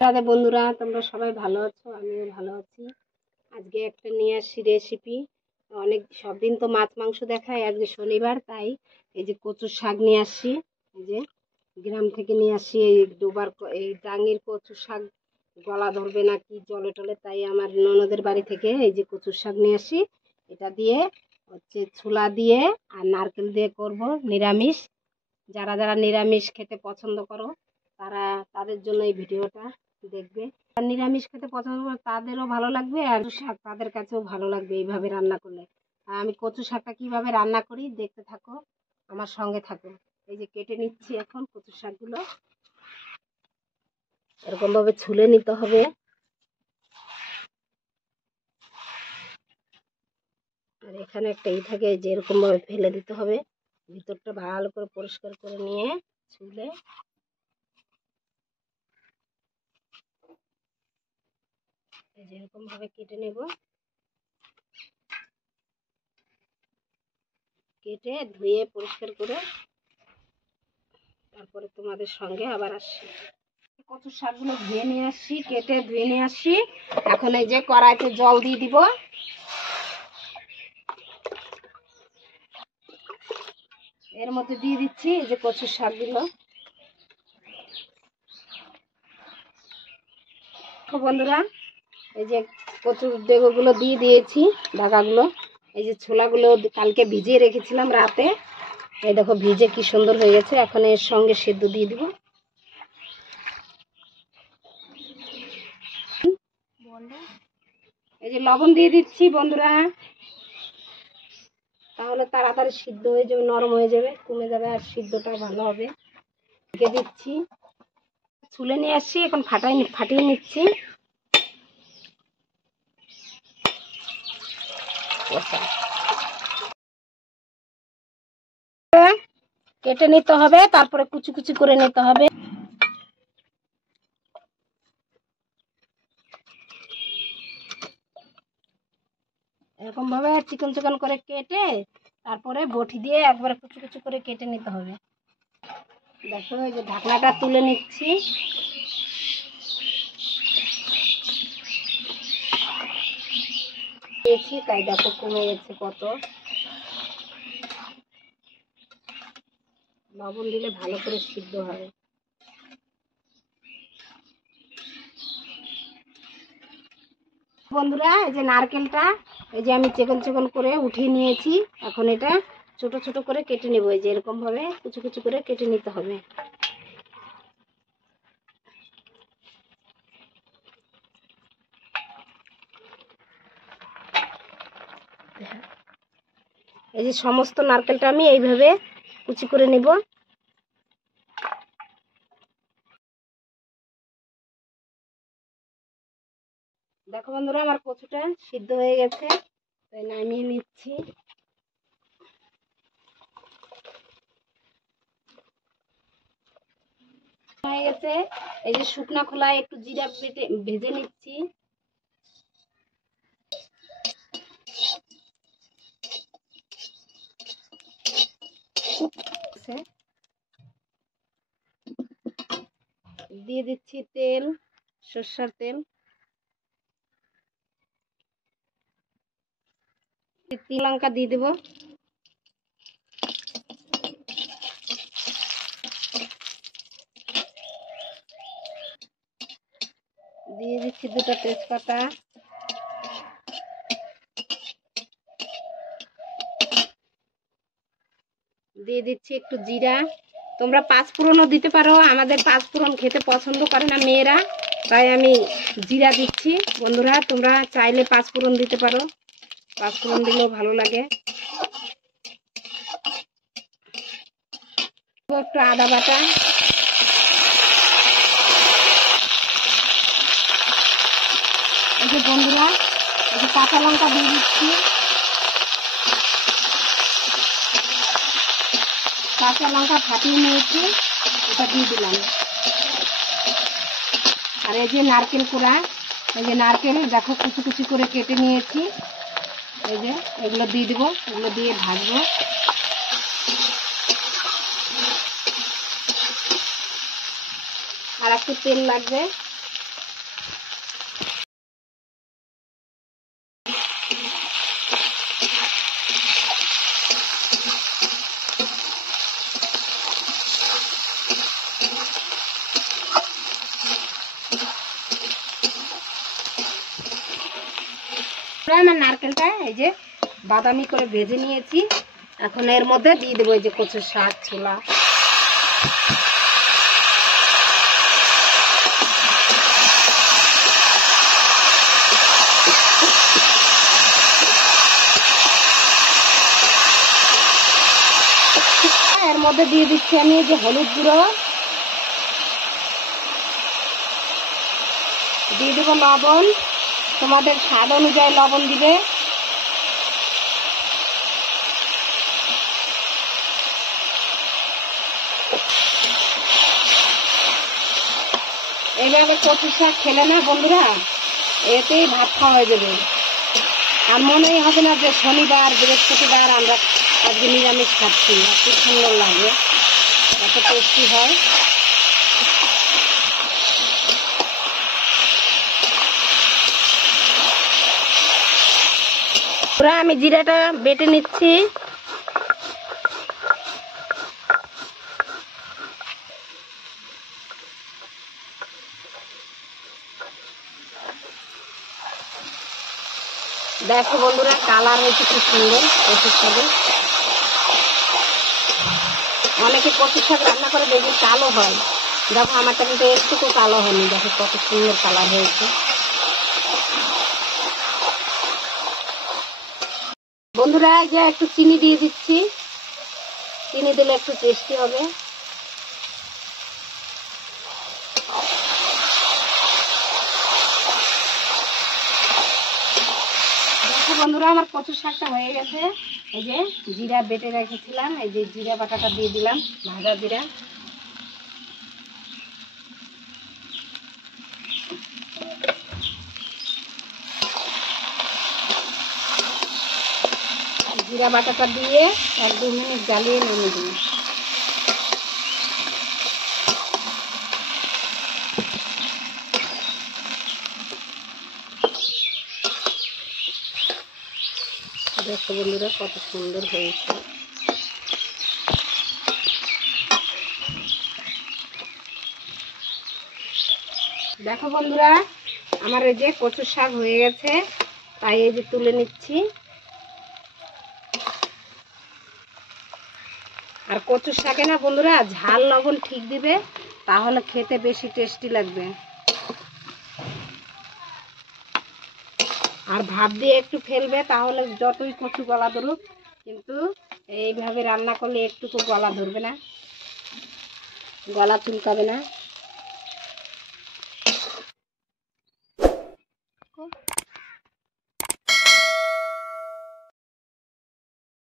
রাধে বন্ধুরা, তোমরা সবাই ভালো আছো? আমিও ভালো আছি। আজকে একটা নিয়ে আসছি রেসিপি। অনেক সব দিন তো মাছ মাংস দেখায়, আজকে শনিবার, তাই এই যে কচুর শাক নিয়ে আসছি। এই যে গ্রাম থেকে নিয়ে আসছি। এই এই ডাঙির কচুর শাক গলা ধরবে নাকি জলে টলে, তাই আমার ননদের বাড়ি থেকে এই যে কচুর শাক নিয়ে আসি। এটা দিয়ে হচ্ছে ছোলা দিয়ে আর নারকেল দিয়ে করব নিরামিষ। যারা যারা নিরামিষ খেতে পছন্দ করো তারা তাদের জন্য এই ভিডিওটা দেখবে। আর নিরামিষ খেতে পছন্দ করে তাদেরও ভালো লাগবে, আর শাক তাদের কাছেও ভালো লাগবে এইভাবে রান্না করলে। আর আমি কচু শাকটা কিভাবে রান্না করি দেখতে থাকো, আমার সঙ্গে থাকো। এই যে কেটে নিচ্ছি এখন কচু শাকগুলো, এরকম ভাবে ছুলে নিতে হবে। আর এখানে একটা থাকে, যে এরকম ভাবে ফেলে দিতে হবে। ভিতরটা ভালো করে পরিষ্কার করে নিয়ে ছুলে এই যে এরকম ভাবে কেটে নেব। কেটে ধুয়ে পরিষ্কার করে তারপরে তোমাদের সঙ্গে আবার আসছি। কচুর শাকগুলো ধুয়ে নিয়ে আসছি, কেটে ধুয়ে নিয়ে আসছি। এখন এই যে কড়াইতে জল দিয়ে দিব। এর মধ্যে দিয়ে দিচ্ছি এই যে কচুর শাকগুলো। বন্ধুরা, এই যে কচুর ডেগোগুলো দিয়ে দিয়েছি, ঢাকাগুলো। এই যে ছোলাগুলো কালকে ভিজিয়ে রেখেছিলাম রাতে, এই দেখো ভিজে কি সুন্দর হয়ে গেছে। এখন এর সঙ্গে সেদ্ধ দিয়ে দিব। এই যে লবণ দিয়ে দিচ্ছি বন্ধুরা, তাহলে তাড়াতাড়ি সিদ্ধ হয়ে যাবে, নরম হয়ে যাবে, কমে যাবে, আর সিদ্ধটা ভালো হবে। ঢেকে দিচ্ছি। ছুলে নিয়ে আসছি, এখন ফাটিয়ে নিচ্ছি। কেটে নিতে হবে, তারপরে কুচি কুচি করে নিতে হবে। এরকম ভাবে চিকন চিকন করে কেটে তারপরে বটি দিয়ে একবারে কুচি কুচি করে কেটে নিতে হবে। দেখো এই যে ঢাকনাটা তুলে নিচ্ছি। তাই দেখো কমে গেছে কত। লবণ দিলে ভালো করে সিদ্ধ হবে। বন্ধুরা, এই যে নারকেলটা এই যে আমি চিকন চিকন করে উঠিয়ে নিয়েছি। এখন এটা ছোট ছোট করে কেটে নেবো। এই যে এরকম ভাবে কুচি কুচি করে কেটে নিতে হবে। এই যে সমস্ত নারকেলটা আমি এইভাবে কুচি করে নেব। দেখো বন্ধুরা, আমার কচুটা সিদ্ধ হয়ে গেছে, তাই নামিয়ে নিচ্ছি। হয়ে গেছে। এই যে শুকনা খোলায় একটু জিরা ভেজে নিচ্ছি। দিয়ে দিচ্ছি তেল, সরষের তেল। লঙ্কা দিয়ে দেবো। দিয়ে দিচ্ছি দুটো তেজপাতা। দিয়ে দিচ্ছি একটু জিরা। তোমরা পাঁচফোড়নও দিতে পারো, আমাদের পাঁচফোড়ন খেতে পছন্দ করে না মেয়েরা, তাই আমি জিরা দিচ্ছি। বন্ধুরা, তোমরা চাইলে পাঁচফোড়ন দিতে পারো, পাঁচফোড়ন দিলেও ভালো লাগে। একটু আদা বাটা, এই যে বন্ধুরা এই যে কাঁচা লঙ্কা দিয়ে দিচ্ছি। কাঁচা লঙ্কা ফাটিয়ে নিয়েছি, এটা দিয়ে দিলাম। আর এই যে নারকেল কোড়া, এই যে নারকেল দেখো কুচি কুচি করে কেটে নিয়েছি, এই যে এগুলো দিয়ে দেবো। এগুলো দিয়ে ভাজবো। আর একটু তেল লাগবে। আমার নারকেলটা এই যে বাদামি করে ভেজে নিয়েছি, এখন এর মধ্যে দিয়ে দেবো এই যে কচুর শাক ছোলা। এর মধ্যে দিয়ে দিচ্ছি আমি এই যে হলুদ গুঁড়ো, দিয়ে দেবো লবণ, তোমাদের স্বাদ অনুযায়ী লবণ দিবে। এইভাবে কচু শাক খেলে না বন্ধুরা, এতেই ভাত খাওয়া হয়ে যাবে, আর মনেই হবে না যে শনিবার বৃহস্পতিবার আমরা আজকে নিরামিষ খাচ্ছি। খুব সুন্দর লাগে, এত টেস্টি হয়। পুরা আমি জিরাটা বেটে নিচ্ছি। দেখো বন্ধুরা, কালার হয়েছে খুব সুন্দর কচুর শাকে। অনেকে কচুর শাক রান্না করে দেখি কালো হয়, দেখো আমারটা কিন্তু একটুকু কালো হয়নি, দেখো কত সুন্দর কালার হয়েছে। বন্ধুরা এই যে একটু চিনি দিয়ে দিচ্ছি, চিনি দিলে একটু টেস্টি হবে। দেখো বন্ধুরা, আমার কচুর শাকটা হয়ে গেছে। এই যে জিরা বেটে রেখেছিলাম, এই যে জিরা বাটাটা দিয়ে দিলাম, ভাজা জিরা। জিরা বাটাটা দিয়ে 1-2 মিনিট জ্বালিয়ে নেমে দিই। দেখো বন্ধুরা কত সুন্দর হয়েছে। দেখো বন্ধুরা, আমার এই যে কচুর শাক হয়ে গেছে, তাই এই যে তুলে নিচ্ছি। আর কচুর শাকে না বন্ধুরা ঝাল লবণ ঠিক দিবে, তাহলে খেতে বেশি টেস্টি লাগবে। আর ভাত দিয়ে একটু ফেলবে, তাহলে যতই কচু গলা ধরুক, কিন্তু এইভাবে রান্না করলে একটুকু গলা ধরবে না, গলা চুলকাবে না।